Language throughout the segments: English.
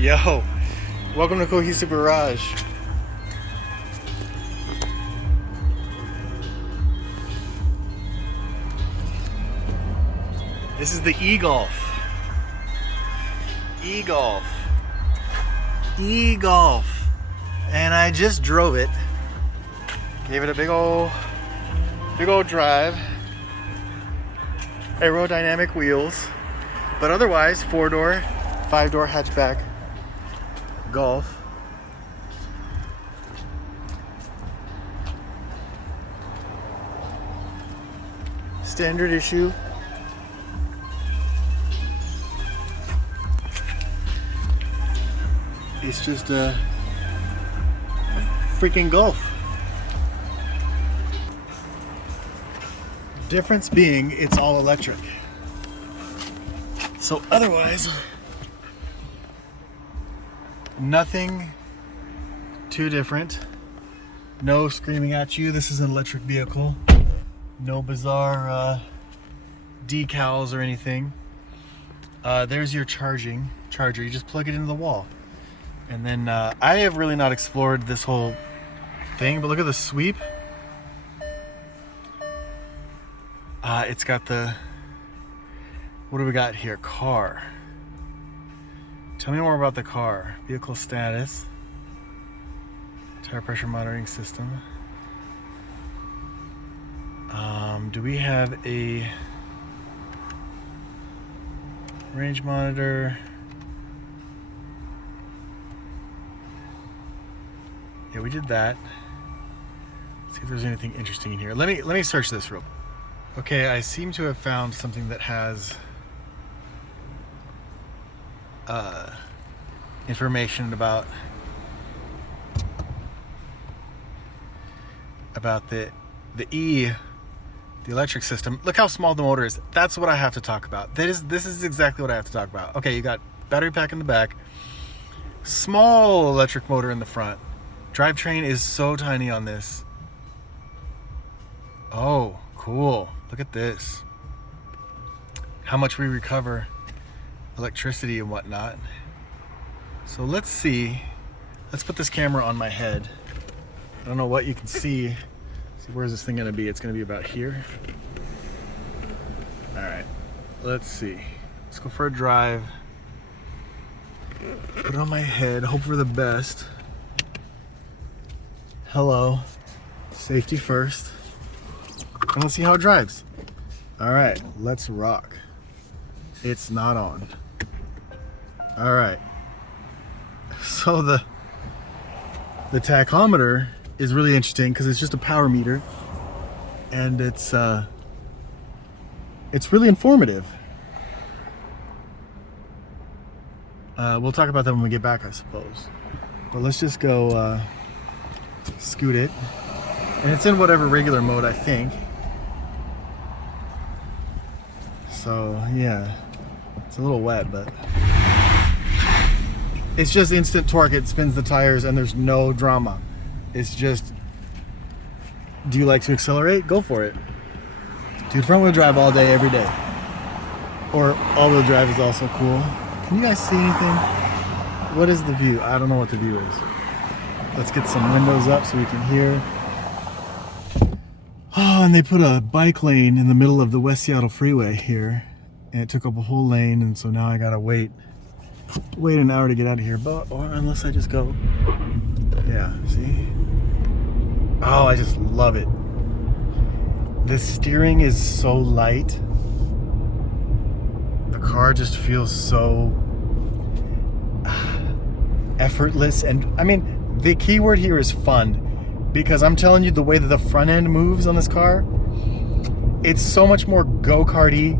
Yo, welcome to Cohesive Garage. This is the e-Golf. E-Golf. E-Golf. And I just drove it. Gave it a big old drive. Aerodynamic wheels. But otherwise, 4-door, 5-door hatchback Golf. Standard issue. It's just a freaking Golf. Difference being it's all electric. So otherwise, nothing too different. No screaming at you. This is an electric vehicle. No bizarre decals or anything. There's your charger. You just plug it into the wall. And then I have really not explored this whole thing, but look at the sweep. It's got the, what do we got here? Car. Tell me more about the car. Vehicle status. Tire pressure monitoring system. Do we have a range monitor? Yeah, we did that. Let's see if there's anything interesting in here. Let me search this real quick. Okay, I seem to have found something that has information about the electric system. Look how small the motor is. That's what I have to talk about. This is exactly what I have to talk about. Okay, you got battery pack in the back, small electric motor in the front. Drivetrain is so tiny on this. Oh, cool. Look at this. How much we recover electricity and whatnot. So let's see. Let's put this camera on my head. I don't know what you can see. See, where's this thing gonna be? It's gonna be about here. All right, let's see. Let's go for a drive. Put it on my head, hope for the best. Hello, safety first. And let's see how it drives. All right, let's rock. It's not on. All right. So the tachometer is really interesting because it's just a power meter, and it's really informative. We'll talk about that when we get back, I suppose. But let's just go scoot it, and it's in whatever regular mode, I think. So yeah, it's a little wet, but it's just instant torque. It spins the tires and there's no drama. It's just, do you like to accelerate? Go for it. Dude, front wheel drive all day, every day. Or all wheel drive is also cool. Can you guys see anything? What is the view? I don't know what the view is. Let's get some windows up so we can hear. Oh, and they put a bike lane in the middle of the West Seattle freeway here. And it took up a whole lane, and so now I gotta wait an hour to get out of here. But, or unless I just go. Yeah, see? Oh, I just love it. The steering is so light. The car just feels so effortless. And I mean, the key word here is fun. Because I'm telling you, the way that the front end moves on this car, it's so much more go-karty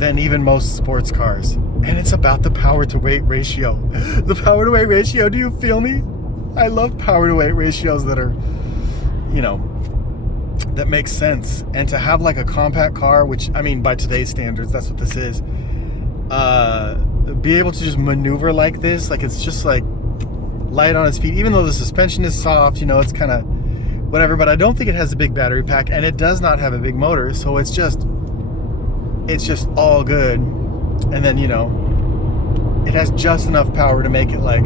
than even most sports cars. And it's about the power to weight ratio. The power to weight ratio, do you feel me? I love power to weight ratios that are, you know, that make sense. And to have like a compact car, which, I mean, by today's standards, that's what this is, be able to just maneuver like this, like it's just like light on its feet, even though the suspension is soft, you know, it's kind of whatever, but I don't think it has a big battery pack, and it does not have a big motor, so it's just all good. And then, you know, it has just enough power to make it like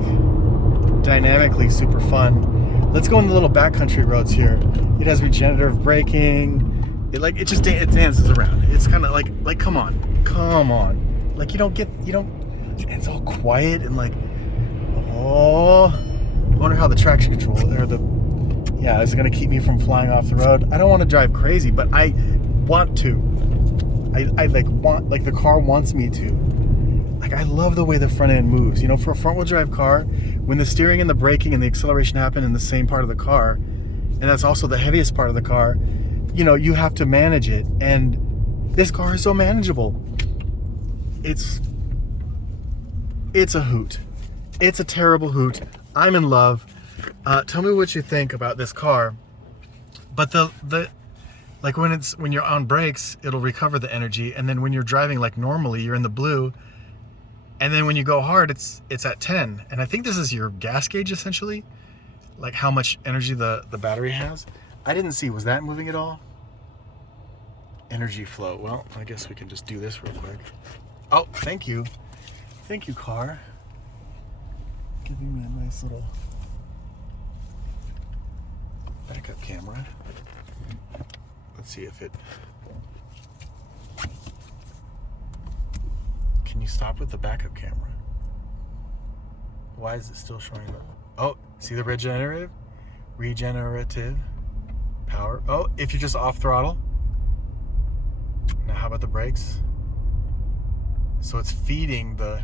dynamically super fun. Let's go on the little backcountry roads here. It has regenerative braking. It dances around. It's kind of like come on. Like you don't. It's all quiet and like, oh, I wonder how the traction control is it gonna keep me from flying off the road? I don't want to drive crazy, but I want to. I want the car wants me to. Like I love the way the front end moves. You know, for a front wheel drive car, when the steering and the braking and the acceleration happen in the same part of the car, and that's also the heaviest part of the car, you know, you have to manage it. And this car is so manageable. It's a hoot. It's a terrible hoot. I'm in love. Tell me what you think about this car. But like when you're on brakes, it'll recover the energy, and then when you're driving like normally, you're in the blue, and then when you go hard, it's at 10. And I think this is your gas gauge essentially, like how much energy the battery has. I didn't see, was that moving at all? Energy flow. Well, I guess we can just do this real quick. Oh, thank you, car, giving me a nice little backup camera. Let's see if it... Can you stop with the backup camera? Why is it still showing up? Oh, see the regenerative power. Oh, if you're just off throttle. Now how about the brakes? So it's feeding the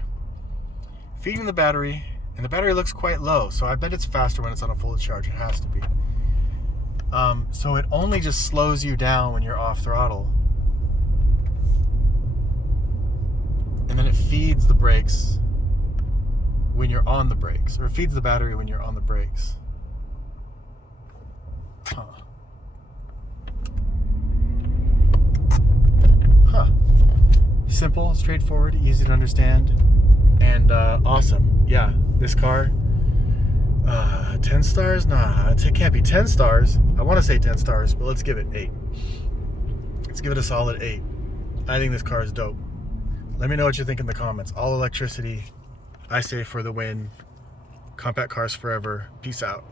battery, and the battery looks quite low, so I bet it's faster when it's on a full charge. It has to be. So it only just slows you down when you're off throttle, and then it feeds the brakes when you're on the brakes, or it feeds the battery when you're on the brakes. Simple, straightforward, easy to understand, and awesome. Yeah, this car, 10 stars? Nah, it can't be 10 stars. I want to say 10 stars, but let's give it 8. Let's give it a solid 8. I think this car is dope. Let me know what you think in the comments. All electricity, I say for the win. Compact cars forever. Peace out.